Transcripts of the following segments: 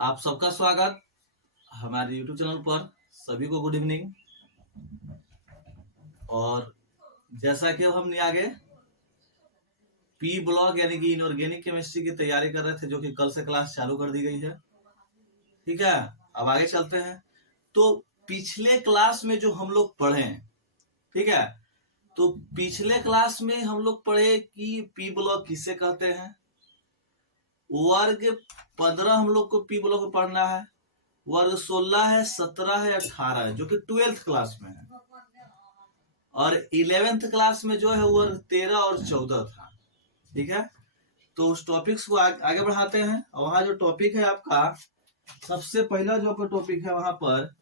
आप सबका स्वागत हमारे YouTube चैनल पर। सभी को गुड इवनिंग। और जैसा कि अब हमने आगे पी ब्लॉक यानी कि इनऑर्गेनिक केमिस्ट्री की तैयारी कर रहे थे, जो कि कल से क्लास चालू कर दी गई है। ठीक है, अब आगे चलते हैं। तो पिछले क्लास में जो हम लोग पढ़े, ठीक है, तो पिछले क्लास में हम लोग पढ़े कि पी ब्लॉक किसे कहते हैं। वर्ग 15 हम लोग को पी ब्लॉक पढ़ना है, वर्ग 16 है, 17 है, 18 है, जो कि 12th क्लास में है। और 11th क्लास में जो है वर्ग 13 और 14 था। ठीक है, तो उस टॉपिक्स को आगे बढ़ाते हैं। और वहां जो टॉपिक है आपका, सबसे पहला जो आपका टॉपिक है वहां पर,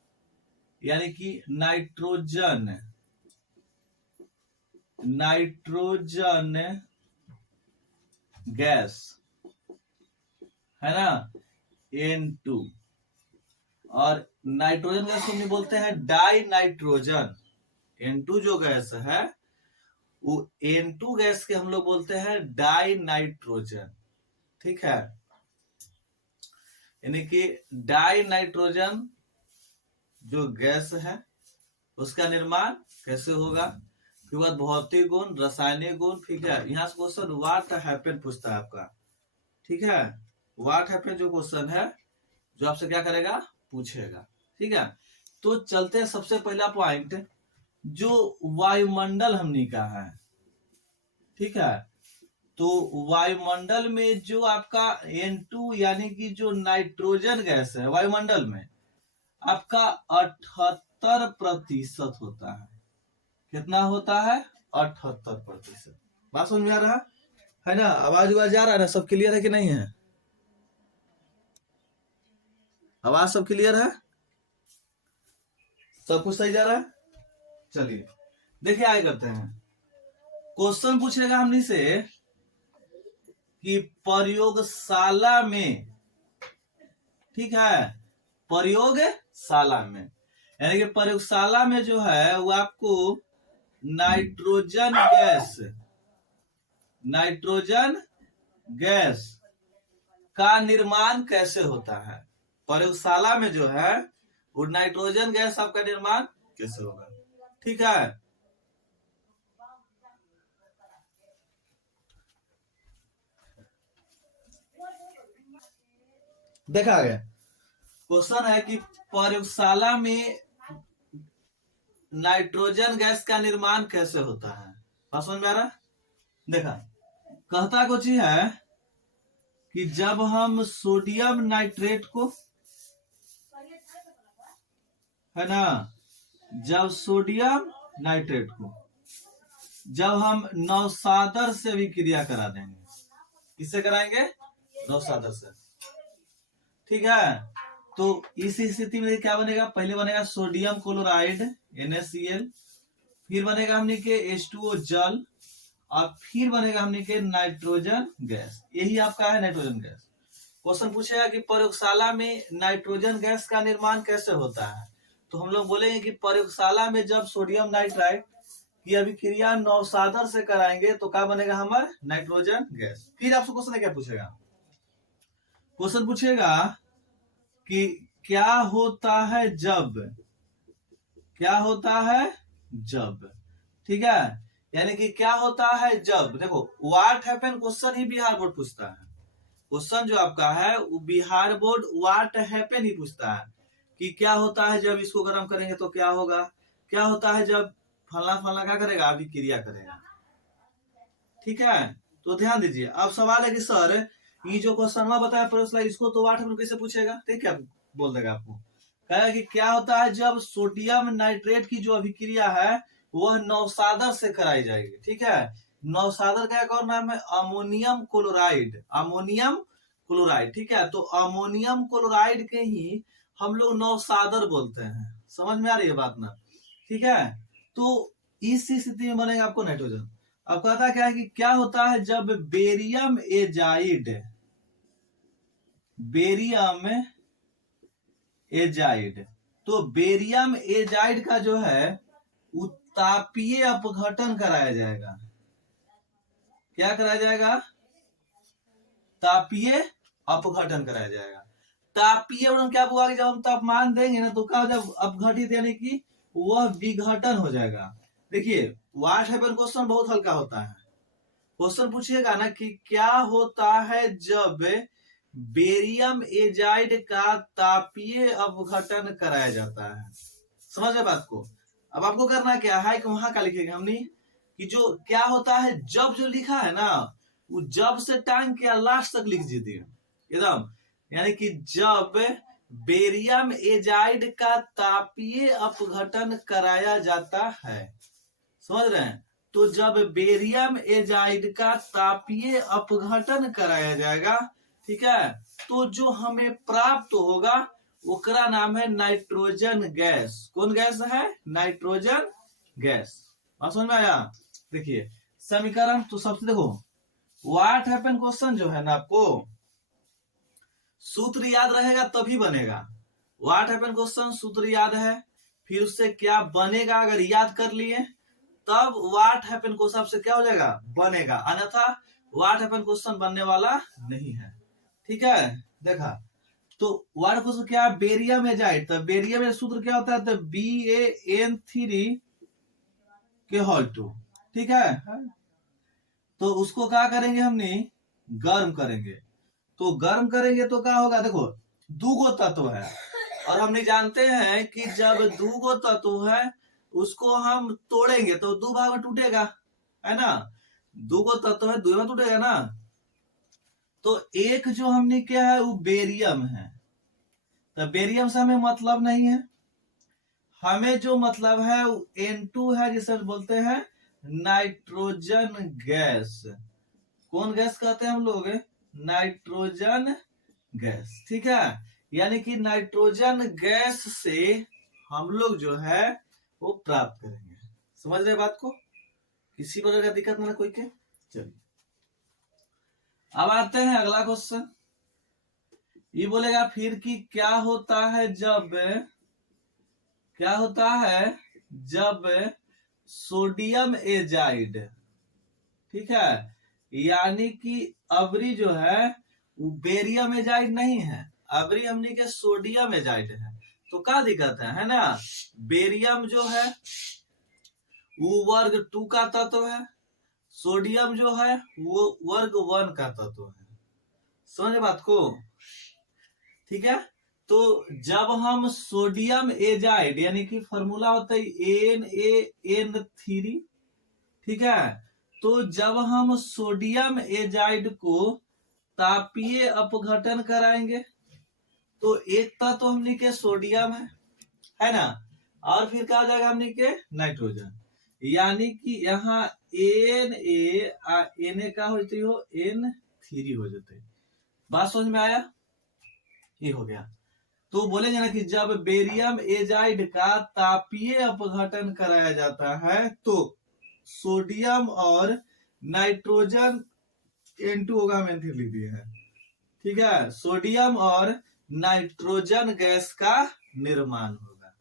यानी कि नाइट्रोजन गैस है ना, N2। और नाइट्रोजन गैस को हम बोलते हैं डाई नाइट्रोजन। N2 जो गैस है वो N2 गैस के हम लोग बोलते हैं डाई नाइट्रोजन। ठीक है, यानी कि डाई नाइट्रोजन जो गैस है उसका निर्माण कैसे होगा, फिर बाद भौतिक गुण, रासायनिक गुण। ठीक है, यहाँ से क्वेश्चन व्हाट हैपेन पूछता है आपका। ठीक है, व्हाट हैपेन जो क्वेश्चन है जो आपसे क्या करेगा, पूछेगा। ठीक है, तो चलते हैं। सबसे पहला पॉइंट, जो वायुमंडल हमने कहा है, ठीक है, तो वायुमंडल में जो आपका N2 यानी कि जो नाइट्रोजन गैस है वायुमंडल में आपका 78% होता है। कितना होता है? 78%। बात समझ में आ रहा है ना? आवाज जा रहा है ना? सब क्लियर है कि नहीं है? आवाज सब क्लियर है? सब कुछ सही जा रहा है? चलिए देखिए, आगे करते हैं। क्वेश्चन पूछेगा हमने से कि प्रयोगशाला में, ठीक है, प्रयोगशाला में यानी कि प्रयोगशाला में जो है वो आपको नाइट्रोजन गैस का निर्माण कैसे होता है। प्रयोगशाला में जो है वो नाइट्रोजन गैस आपका निर्माण कैसे होगा। ठीक है, देखा गया। क्वेश्चन है कि प्रयोगशाला में नाइट्रोजन गैस का निर्माण कैसे होता है। समझ में आ रहा? देखा, कहता कुछ ही है कि जब हम सोडियम नाइट्रेट को, है ना, जब सोडियम नाइट्रेट को जब हम नौसादर से अभिक्रिया करा देंगे, किससे कराएंगे? नौसादर से। ठीक है, तो इस स्थिति में क्या बनेगा? पहले बनेगा सोडियम क्लोराइड NaCl, फिर बनेगा हमने के H2O जल, और फिर बनेगा हमने के नाइट्रोजन गैस। यही आपका है नाइट्रोजन गैस। क्वेश्चन पूछेगा कि प्रयोगशाला में नाइट्रोजन गैस का निर्माण कैसे होता है, तो हम लोग बोलेंगे कि प्रयोगशाला में जब सोडियम नाइट्राइड की अभिक्रिया नौसादर से कराएंगे तो क्या बनेगा? हमारा नाइट्रोजन गैस। फिर आपसे क्वेश्चन क्या पूछेगा? क्वेश्चन पूछेगा कि क्या होता है जब, क्या होता है जब, ठीक है, यानी कि क्या होता है जब। देखो, what happen question he Bihar board पूछता है। क्वेश्चन जो आपका है वो Bihar board what happen he पूछता है कि क्या होता है जब इसको गर्म करेंगे तो क्या होगा, क्या होता है जब फला फला क्या करेगा, अभिक्रिया करेगा। ठीक है, तो ध्यान दीजिए। अब सवाल है कि सर ये जो क्वेश्चन बताया प्रश्न, इसको तो व्हाट हैपन कैसे पूछेगा? ठीक, क्या बोल देगा आपको? कहेगा कि क्या होता है जब सोडियम नाइट्रेट की जो अभिक्रिया है वह नौसादर से कराई जाएगी। ठीक है, नौसादर का एक और नाम है अमोनियम क्लोराइड, अमोनियम क्लोराइड। ठीक है, तो अमोनियम क्लोराइड के ही हम लोग नौसादर बोलते हैं। समझ में आ रही है बात ना? ठीक है, तो इस स्थिति में बनेगा आपको नाइट्रोजन। अब कहता क्या है कि क्या होता है जब बेरियम एजाइड, बेरियम एजाइड, तो बेरियम एजाइड का जो है तापीय अपघटन कराया जाएगा। क्या कराया जाएगा? तापीय अपघटन कराया जाएगा। तापीय अवरोधन क्या हुआ कि जब हम तापमान देंगे ना तो क्या हो जाएगा, अपघटित यानी कि वह विघटन हो जाएगा। देखिए व्हाट हैपन क्वेश्चन बहुत हल्का होता है। क्वेश्चन पूछिएगा ना कि क्या होता है जब बेरियम एजाइड का तापीय अपघटन कराया जाता है। समझ रहे बात को। अब आपको करना क्या है कि वहां क्या लिखेंगे हमने कि जो क्या होता है जब जो लिखा है ना वो जब से टांग के लास्ट तक लिख दीजिए एकदम, यानी कि जब बेरियम एजाइड का तापीय अपघटन कराया जाता है। समझ रहे हैं। तो जब बेरियम एजाइड का तापीय अपघटन कराया जाएगा, ठीक है, तो जो हमें प्राप्त होगा उसका नाम है नाइट्रोजन गैस। कौन गैस है? Nitrogen gas. समझ में आया। देखिए समीकरण तो सबसे देखो व्हाट हैपन क्वेश्चन जो है ना आपको सूत्र याद रहेगा तभी बनेगा। व्हाट हैपन क्वेश्चन सूत्र याद है, फिर उससे क्या बनेगा अगर याद कर लिए तब व्हाट हैपन क्वेश्चन से क्या हो जाएगा, बनेगा, अन्यथा व्हाट हैपन क्वेश्चन बनने वाला नहीं है। ठीक है। देखा तो व्हाट क्वेश्चन क्या है, बेरियम एजाइड। तो बेरियम में सूत्र क्या होता है, तो BaN3 के होल 2। ठीक है। तो उसको क्या करेंगे हमने, गर्म करेंगे। तो गर्म करेंगे तो क्या होगा, देखो दूगो तत्व है और हमने जानते हैं कि जब दूगो तत्व है उसको हम तोड़ेंगे तो दो भाग में टूटेगा, है ना। दूगो तत्व है दो में टूटेगा ना। तो एक जो हमने क्या है वो बेरियम है। तो बेरियम से हमें मतलब नहीं है, हमें जो मतलब है वो N2 है जिसे बोलते हैं नाइट्रोजन गैस। कौन गैस कहते हैं हम लोग, नाइट्रोजन गैस। ठीक है। यानी कि नाइट्रोजन गैस से हम लोग जो है वो प्राप्त करेंगे। समझ रहे बात को, किसी प्रकार का दिक्कत ना कोई के। चलिए अब आते हैं अगला क्वेश्चन। ये बोलेगा फिर कि क्या होता है जब सोडियम एजाइड, ठीक है, यानी कि अबरी जो है वो बेरियम एजाइड नहीं है, अबरी हमने के सोडियम एजाइड है। तो क्या दिक्कत है ना। बेरियम जो है वो वर्ग 2 का तत्व है, सोडियम जो है वो वर्ग 1 का तत्व है। समझ बात को। ठीक है। तो जब हम सोडियम एजाइड यानी कि फॉर्मूला होता है NaN3, ठीक है, तो जब हम सोडियम एजाइड को तापीय अपघटन कराएंगे तो एक तत्व हमने के सोडियम है ना, और फिर क्या हो जाएगा हमने के नाइट्रोजन, यानी कि यहाँ Na का होते हो N3 हो जाते। बात समझ में आया, ये हो गया। तो बोलेंगे ना कि जब बेरियम एजाइड का तापीय अपघटन कराया जाता है तो सोडियम और नाइट्रोजन N2 होगा, हम N3 लिख दिए हैं। ठीक है। सोडियम और नाइट्रोजन गैस का निर्माण होगा।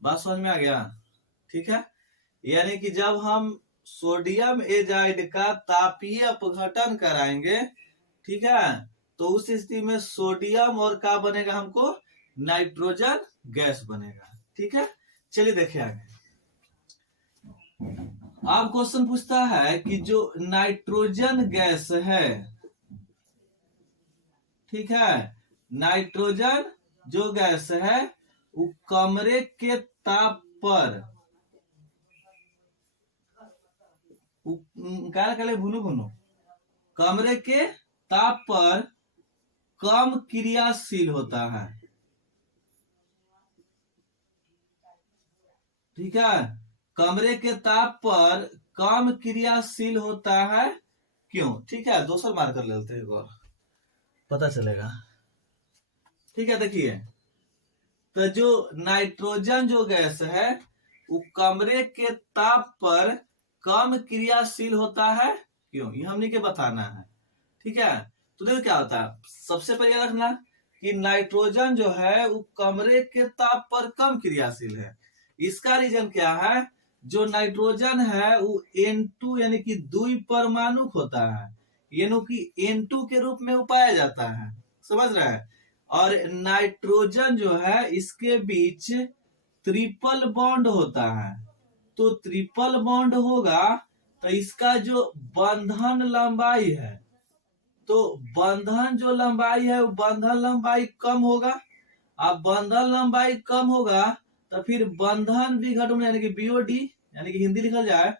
बात समझ में आ गया। ठीक है। यानी कि जब हम सोडियम एजाइड का तापीय अपघटन कराएंगे, ठीक है, तो उस स्थिति में सोडियम और क्या बनेगा, हमको नाइट्रोजन गैस बनेगा। ठीक है। चलिए देखिए आगे। अब क्वेश्चन पूछता है कि जो नाइट्रोजन गैस है, ठीक है, नाइट्रोजन जो गैस है वो कमरे के ताप पर क्या भुनु कमरे के ताप पर कम क्रियाशील होता है। ठीक है। कमरे के ताप पर कम क्रियाशील होता है, क्यों? ठीक है, दोसर मार कर लेते हैं और पता चलेगा। ठीक है। देखिए तो जो नाइट्रोजन जो गैस है वो कमरे के ताप पर कम क्रियाशील होता है, क्यों? ये हमने के बताना है। ठीक है। तो देखो क्या होता है, सबसे पहले रखना कि नाइट्रोजन जो है वो कमरे के ताप पर कम क्रियाशील है। इसका रीजन क्या है, जो नाइट्रोजन है वो N2 यानी कि द्वि परमाणु होता है, यानी कि N2 के रूप में पाया जाता है। समझ रहे हैं। और नाइट्रोजन जो है इसके बीच ट्रिपल बॉन्ड होता है। तो ट्रिपल बॉन्ड होगा तो इसका जो बंधन लंबाई है, तो बंधन जो लंबाई है वो बंधन लंबाई कम होगा। अब बंधन लंबाई कम होगा तो फिर बंधन विघटन यानी कि बीओडी, यानी कि हिंदी लिखल जाए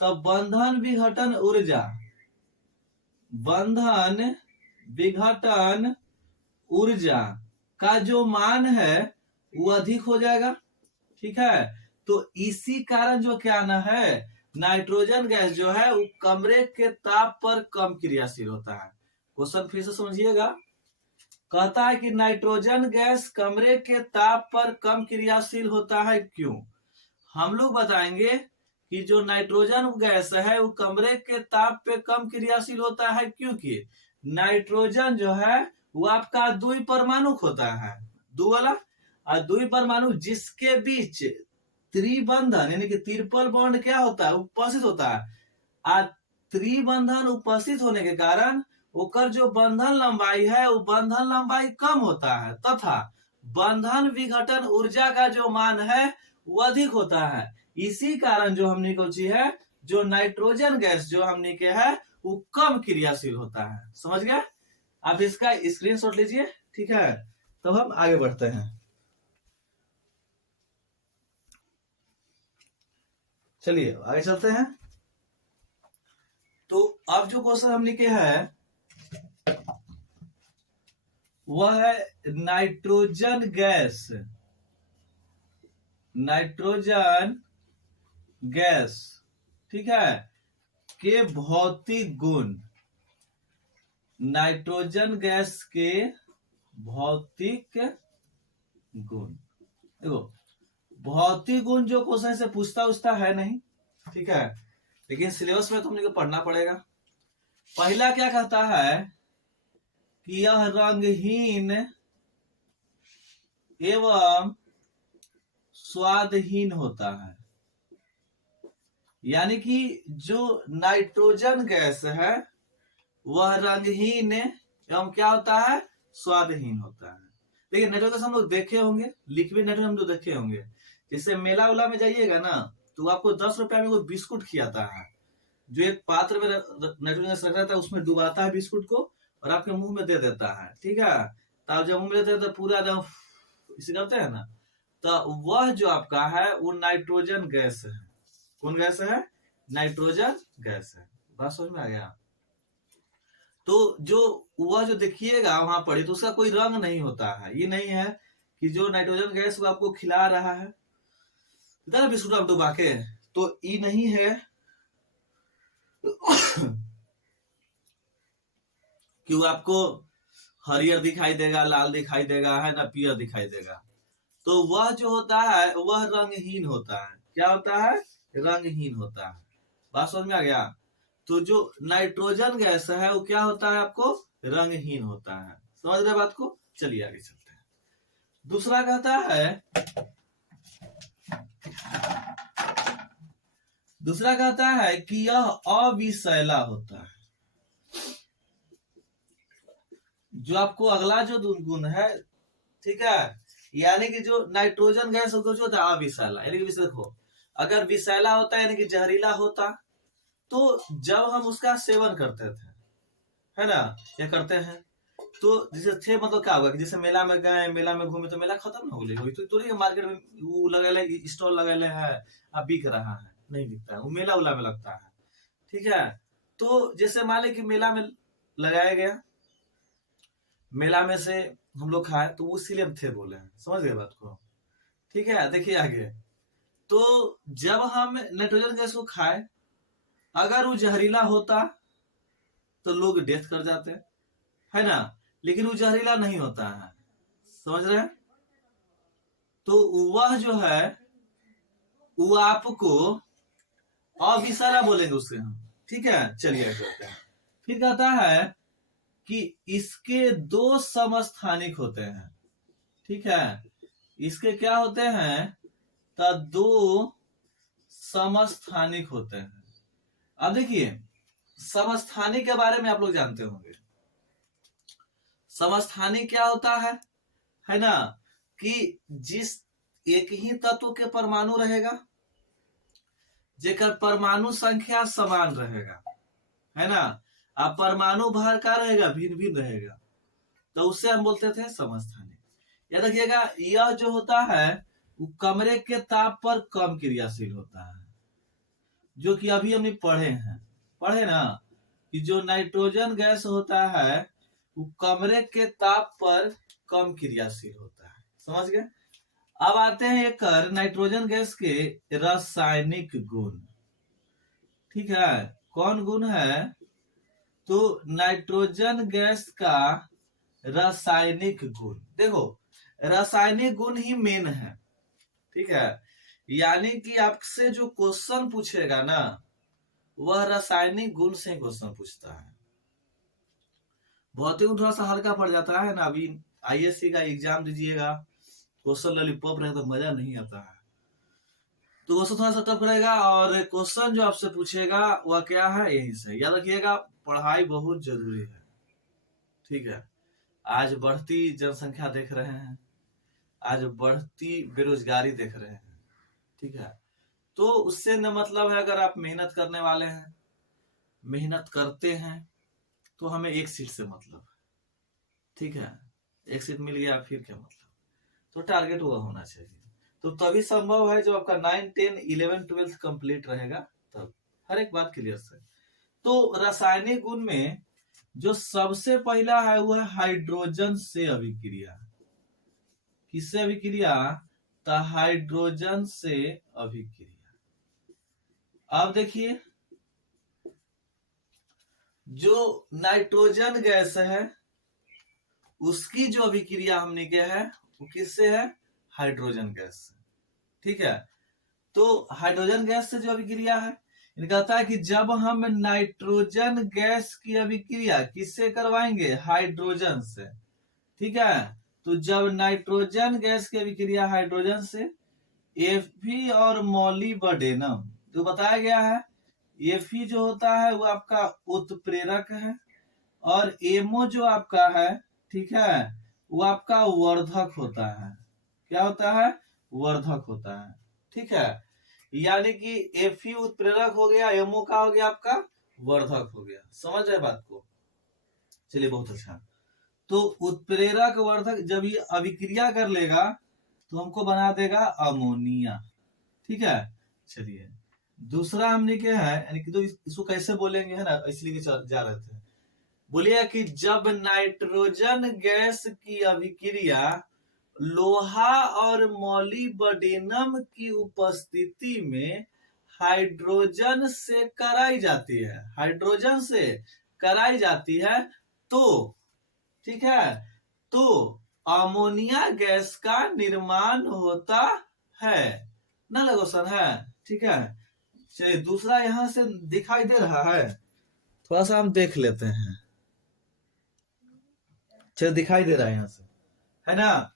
तो बंधन विघटन ऊर्जा, बंधन विघटन ऊर्जा का जो मान है वो अधिक हो जाएगा। ठीक है, तो इसी कारण जो क्या ना है, नाइट्रोजन गैस जो है वो कमरे के ताप पर कम क्रियाशील होता है। क्वेश्चन फिर से समझिएगा, कहता है कि नाइट्रोजन गैस कमरे के ताप पर कम क्रियाशील होता है, क्यों? हम लोग बताएंगे कि जो नाइट्रोजन गैस है वो कमरे के ताप पे कम क्रियाशील होता है, क्योंकि नाइट्रोजन जो है वो आपका द्विपरमाणुक होता है, दो वाला, और द्विपरमाणु जिसके बीच त्रिबंधन यानी कि ट्रिपल बॉन्ड क्या होता है, उपस्थित होता है। आ त्रिबंधन उपस्थित होने के कारण ओकर जो बंधन लंबाई है वो बंधन लंबाई कम होता है तथा बंधन विघटन ऊर्जा का जो मान है वो अधिक होता है। इसी कारण जो हमने को है जो नाइट्रोजन गैस जो हमने के है वो कम क्रियाशील होता है। समझ गए? आप इसका स्क्रीनशॉट लीजिए। ठीक है, तो हम आगे बढ़ते हैं। चलिए आगे चलते हैं। तो अब जो क्वेश्चन हम लिखे है वह है नाइट्रोजन गैस, नाइट्रोजन गैस, ठीक है, के भौतिक गुण, नाइट्रोजन गैस के भौतिक गुण। देखो भौतिक गुण जो क्वेश्चन से पूछता है नहीं, ठीक है, लेकिन सिलेबस में तुमने को पढ़ना पड़ेगा। पहला क्या कहता है कि यह रंगहीन एवं स्वादहीन होता है, यानी कि जो नाइट्रोजन गैस है वह रंगहीन एवं क्या होता है, स्वादहीन होता है। देखिए नाइट्रोजन गैस हम लोग देखे होंगे, लिक्विड नाइट्रोजन हम लोग देखे होंगे। जैसे मेला उला में जाइएगा ना तो आपको 10 रुपया में कोई बिस्कुट खिलाता है, जो एक पात्र में नाइट्रोजन गैस रख रहता है, उसमें डुबाता है बिस्कुट को और आपके मुंह में दे देता है। ठीक है, तो आप जब मुंह में लेते हैं तो पूरा एकदम इसे करते हैं ना, तो वह जो आपका है वो नाइट्रोजन गैस है। कौन गैस है? नाइट्रोजन गैस है। बात समझ में आ गया? तो जो वह जो देखिएगा वहां पड़ी तो उसका कोई रंग नहीं होता है। ये नहीं है कि जो नाइट्रोजन गैस वो आपको खिला रहा है बिस्कुट आप डुबा के, तो ये नहीं है कि वो आपको हरियर दिखाई देगा, लाल दिखाई देगा, है ना, पीला दिखाई देगा। तो वह जो होता है वह रंगहीन होता है। क्या होता है? रंगहीन होता है। बात समझ में आ गया? तो जो नाइट्रोजन गैस है वो क्या होता है, आपको रंगहीन होता है। समझ रहे बात को? चलिए आगे चलते हैं। दूसरा कहता है, दूसरा कहता है कि यह अविषैला होता है। जो आपको अगला जो गुण है, ठीक है, यानी कि जो नाइट्रोजन गैस होता है अविषैला, यानी कि देखो अगर विषैला होता है यानी कि जहरीला होता, तो जब हम उसका सेवन करते थे, है ना, या करते हैं, तो जैसे थे मतलब क्या होगा कि जैसे मेला में गए, मेला में घूमे तो मेला खत्म ना हो गई, तो थोड़ी मार्केट में वो लगे स्टॉल लगे है, अब बिक रहा है, नहीं बिकता है, वो मेला उला में लगता है। ठीक है, तो जैसे मान लें कि मेला में लगाया गया, मेला में से हम लोग खाए तो उसीलिए हम थे बोले हैं। समझ गए बात को? ठीक है, देखिए आगे। तो जब हम नाइट्रोजन गैस को खाए, अगर वो जहरीला होता तो लोग डेथ कर जाते, है ना, लेकिन वो जहरीला नहीं होता है। समझ रहे हैं? तो वह जो है वो आपको अविषैला बोलेंगे उससे हम। ठीक है, चलिए करते हैं। फिर कहता है कि इसके दो समस्थानिक होते हैं। ठीक है, इसके क्या होते हैं, तो दो समस्थानिक होते हैं। अब देखिए समस्थानिक के बारे में आप लोग जानते होंगे। समस्थानिक क्या होता है ना, कि जिस एक ही तत्व के परमाणु रहेगा जेकर परमाणु संख्या समान रहेगा, है ना, अब परमाणु भार का रहेगा भिन्न भिन्न रहेगा, तो उससे हम बोलते थे समस्थानिक। याद रखिएगा, यह जो होता है वो कमरे के ताप पर कम क्रियाशील होता है, जो कि अभी हमने पढ़े ना, कि जो नाइट्रोजन गैस होता है वो कमरे के ताप पर कम क्रियाशील होता है। समझ गए? अब आते हैं एक नाइट्रोजन गैस के रासायनिक गुण। ठीक है, कौन गुण है? तो नाइट्रोजन गैस का रासायनिक गुण, देखो रासायनिक गुण ही मेन है। ठीक है, यानी कि आपसे जो क्वेश्चन पूछेगा ना वह रासायनिक गुण से क्वेश्चन पूछता है। भौतिक गुण थोड़ा सा हल्का पड़ जाता है ना, अभी आईएससी का एग्जाम दीजिएगा क्वेश्चन लॉलीपॉप रहे तो मजा नहीं आता है, तो क्वेश्चन थोड़ा सा टफ रहेगा, और क्वेश्चन जो आपसे पूछेगा वह क्या है, यही से याद रखिएगा। पढ़ाई बहुत जरूरी है। ठीक है, आज बढ़ती जनसंख्या देख रहे हैं, आज बढ़ती बेरोजगारी देख रहे हैं। ठीक है, तो उससे न मतलब है, अगर आप मेहनत करने वाले हैं, मेहनत करते हैं, तो हमें एक सीट से मतलब है। ठीक है, एक सीट मिल गया फिर क्या मतलब, तो टारगेट हुआ होना चाहिए। तो तभी संभव है जब आपका 9, 10, 11, 12 कंप्लीट रहेगा, तब हर एक बात क्लियर से। तो रासायनिक गुण में जो सबसे पहला है वो है हाइड्रोजन से अभिक्रिया। किससे अभिक्रिया? तो हाइड्रोजन से अभिक्रिया। अब देखिए, जो नाइट्रोजन गैस है उसकी जो अभिक्रिया हमने किया है वो किससे है? हाइड्रोजन गैस से। ठीक है, तो हाइड्रोजन गैस से जो अभिक्रिया है, कहता है कि जब हम नाइट्रोजन गैस की अभिक्रिया किससे करवाएंगे? हाइड्रोजन से। ठीक है, तो जब नाइट्रोजन गैस की अभिक्रिया हाइड्रोजन से, एफी और मोलिब्डेनम जो बताया गया है, एफी जो होता है वो आपका उत्प्रेरक है, और एमओ जो आपका है, ठीक है, वो आपका वर्धक होता है। क्या होता है? वर्धक होता है। ठीक है, यानी कि एफी उत्प्रेरक हो गया, एमओ का हो गया आपका वर्धक हो गया। समझ रहे बात को? चलिए, बहुत अच्छा। तो उत्प्रेरक वर्धक जब ये अभिक्रिया कर लेगा तो हमको बना देगा अमोनिया। ठीक है, चलिए दूसरा हमने क्या है, यानी कि तो इसको कैसे बोलेंगे, है ना, इसलिए जा रहे थे। बोलिए कि जब नाइट्रोजन गैस की अभिक्रिया लोहा और मोलिब्डेनम की उपस्थिति में हाइड्रोजन से कराई जाती है, हाइड्रोजन से कराई जाती है, तो ठीक है, तो अमोनिया गैस का निर्माण होता है ना, लगोसन है। ठीक है, चलिए दूसरा यहां से दिखाई दे रहा है, थोड़ा सा हम देख लेते हैं। चलिए, दिखाई दे रहा है यहां से, है ना,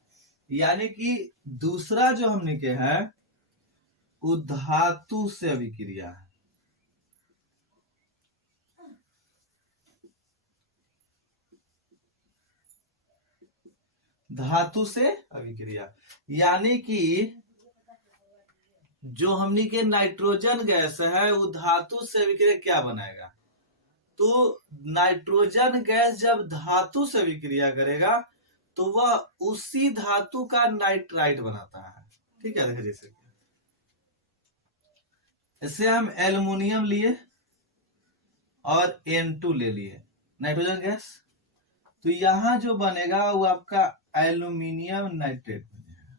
यानी कि दूसरा जो हमने किया है वो धातु से अभिक्रिया है। धातु से अभिक्रिया, यानी कि जो हमनी के नाइट्रोजन गैस है वो धातु से अभिक्रिया क्या बनाएगा? तो नाइट्रोजन गैस जब धातु से अभिक्रिया करेगा तो वह उसी धातु का नाइट्राइट बनाता है। ठीक है, देखिए जैसे इससे हम एल्युमिनियम लिए और N2 ले लिए नाइट्रोजन गैस, तो यहां जो बनेगा वो आपका एल्यूमिनियम नाइट्रेट बनेगा।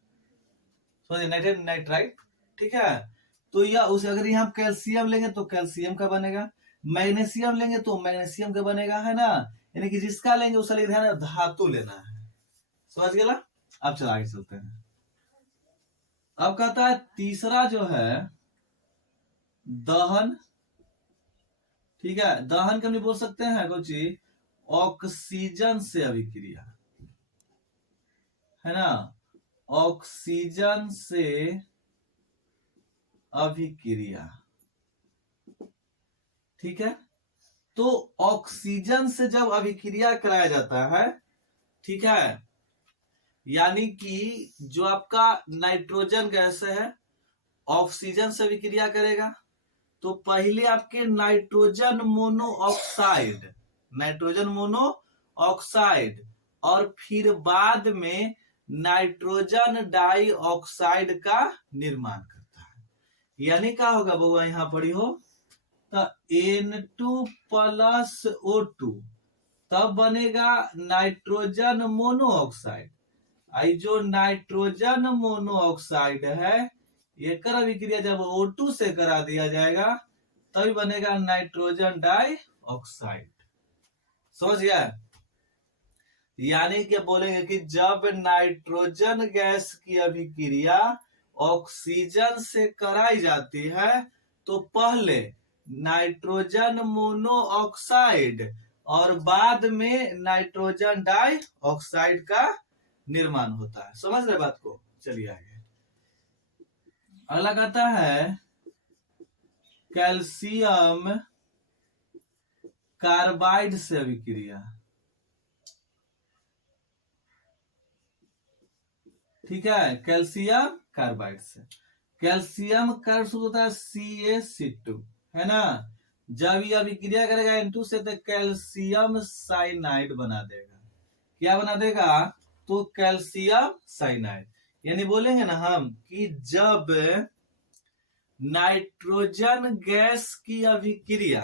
समझिए, नाइट्रेट नाइट्राइट। ठीक है, तो यह उस अगर यहाँ कैल्शियम लेंगे तो कैल्शियम का बनेगा, मैग्नीशियम लेंगे तो मैग्नीशियम का बनेगा, है ना, यानी कि जिसका लेंगे उसका लिए ध्यान धातु लेना है। समझ गया? अब चलो आगे चलते हैं। अब कहता है तीसरा जो है दहन। ठीक है, दहन के हम बोल सकते हैं कुछ ऑक्सीजन से अभिक्रिया, है ना, ऑक्सीजन से अभिक्रिया। ठीक है, तो ऑक्सीजन से जब अभिक्रिया कराया जाता है ठीक है। यानी कि जो आपका नाइट्रोजन गैस है ऑक्सीजन से विक्रिया करेगा, तो पहले आपके नाइट्रोजन मोनोऑक्साइड और फिर बाद में नाइट्रोजन डाइऑक्साइड का निर्माण करता है। यानी क्या होगा बउआ, यहां पढ़ी हो तो N2+O2 तब बनेगा नाइट्रोजन मोनोऑक्साइड। आई जो नाइट्रोजन मोनोऑक्साइड है एक विक्रिया जब O2 से करा दिया जाएगा तभी बनेगा नाइट्रोजन डाइऑक्साइड। समझ गया? यानी कि बोलेंगे कि जब नाइट्रोजन गैस की अभिक्रिया ऑक्सीजन से कराई जाती है तो पहले नाइट्रोजन मोनोऑक्साइड और बाद में नाइट्रोजन डाइऑक्साइड का निर्माण होता है। समझ रहे बात को? चलिए आगे। अगला कहता है कैल्शियम कार्बाइड से अभिक्रिया। ठीक है, कैल्शियम कार्बाइड से। कैल्शियम कार्बाइड होता है CaC2, है ना। जब ये अभिक्रिया करेगा N2 से तो कैल्शियम साइनाइड बना देगा। क्या बना देगा? तो कैल्शियम साइनाइड। यानी बोलेंगे ना हम कि जब नाइट्रोजन गैस की अभिक्रिया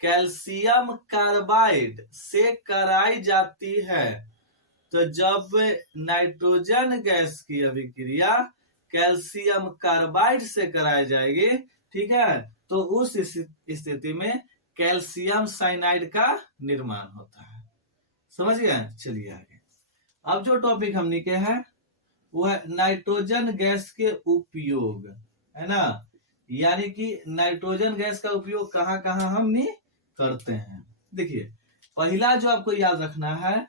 कैल्शियम कार्बाइड से कराई जाती है, तो जब नाइट्रोजन गैस की अभिक्रिया कैल्शियम कार्बाइड से कराई जाएगी, ठीक है, तो उस स्थिति में कैल्शियम साइनाइड का निर्माण होता है। समझ गए? चलिए आगे। अब जो टॉपिक हमने के है वो है नाइट्रोजन गैस के उपयोग, है ना। यानी कि नाइट्रोजन गैस का उपयोग कहाँ कहाँ हमने करते हैं। देखिए, पहला जो आपको याद रखना है,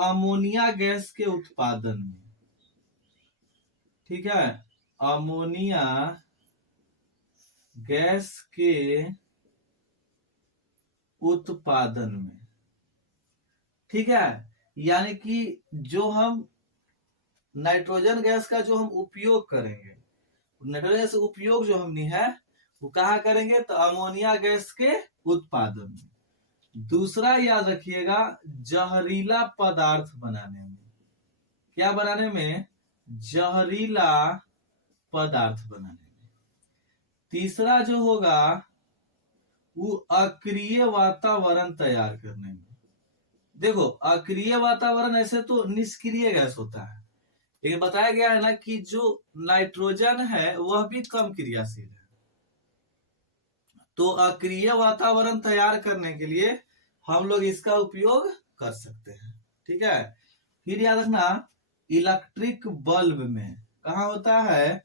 अमोनिया गैस के उत्पादन में। ठीक है, अमोनिया गैस के उत्पादन में। ठीक है, यानी कि जो हम नाइट्रोजन गैस का जो हम उपयोग करेंगे, नाइट्रोजन गैस उपयोग जो हमने है वो कहाँ करेंगे? तो अमोनिया गैस के उत्पादन में। दूसरा याद रखिएगा, जहरीला पदार्थ बनाने में। क्या बनाने में? जहरीला पदार्थ बनाने में। तीसरा जो होगा वो अक्रिय वातावरण तैयार करने में। देखो, अक्रिय वातावरण ऐसे तो निष्क्रिय गैस होता है, लेकिन बताया गया है ना कि जो नाइट्रोजन है वह भी कम क्रियाशील है, तो अक्रिय वातावरण तैयार करने के लिए हम लोग इसका उपयोग कर सकते हैं। ठीक है, फिर याद रखना इलेक्ट्रिक बल्ब में कहा होता है?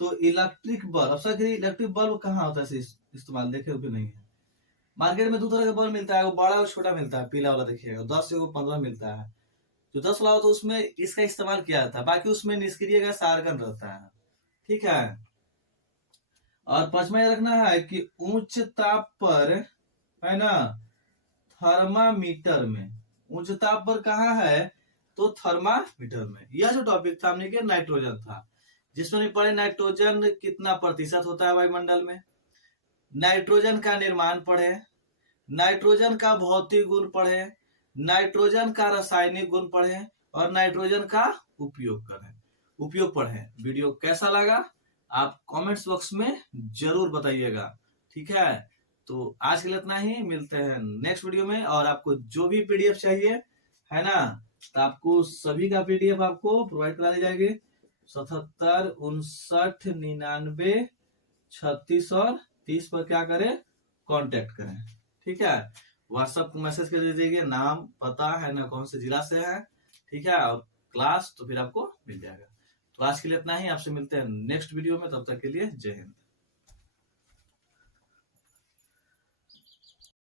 तो इलेक्ट्रिक बल्ब, अब इलेक्ट्रिक बल्ब कहाँ होता है इस्तेमाल? देखे हो कि नहीं है? मार्केट में दो तरह का बल्ब मिलता है, वो बड़ा और छोटा मिलता है। पीला वाला देखिएगा 10 से 15 मिलता है। जो 10 वाला तो उसमें इसका इस्तेमाल किया जाता है, बाकी उसमें निष्क्रिय गैस आर्गन रहता है। ठीक है, और पांचवा याद रखना है कि उच्च ताप पर, है ना, थर्मामीटर में। उच्च ताप पर कहाँ है? तो थर्मामीटर में। यह जो टॉपिक था हमने के नाइट्रोजन था, जिसमें पढ़े नाइट्रोजन कितना प्रतिशत होता है वायुमंडल में, नाइट्रोजन का निर्माण पढ़े, नाइट्रोजन का भौतिक गुण पढ़े, नाइट्रोजन का रासायनिक गुण पढ़े और नाइट्रोजन का उपयोग पढ़े। वीडियो कैसा लगा आप कमेंट्स बॉक्स में जरूर बताइएगा। ठीक है, तो आज के लिए इतना ही, मिलते हैं नेक्स्ट वीडियो में। और आपको जो भी पीडीएफ चाहिए, है ना, तो आपको सभी का पीडीएफ आपको प्रोवाइड करा दी जाएगी। 77 59 99 36 और 30 पर क्या करें? कांटेक्ट करें। ठीक है, व्हाट्सएप को मैसेज कर दीजिएगा, नाम पता, है ना, कौन से जिला से है, ठीक है, और क्लास, तो फिर आपको मिल जाएगा। तो आज के लिए इतना ही, आपसे मिलते हैं नेक्स्ट वीडियो में, तब तक के लिए जय हिंद।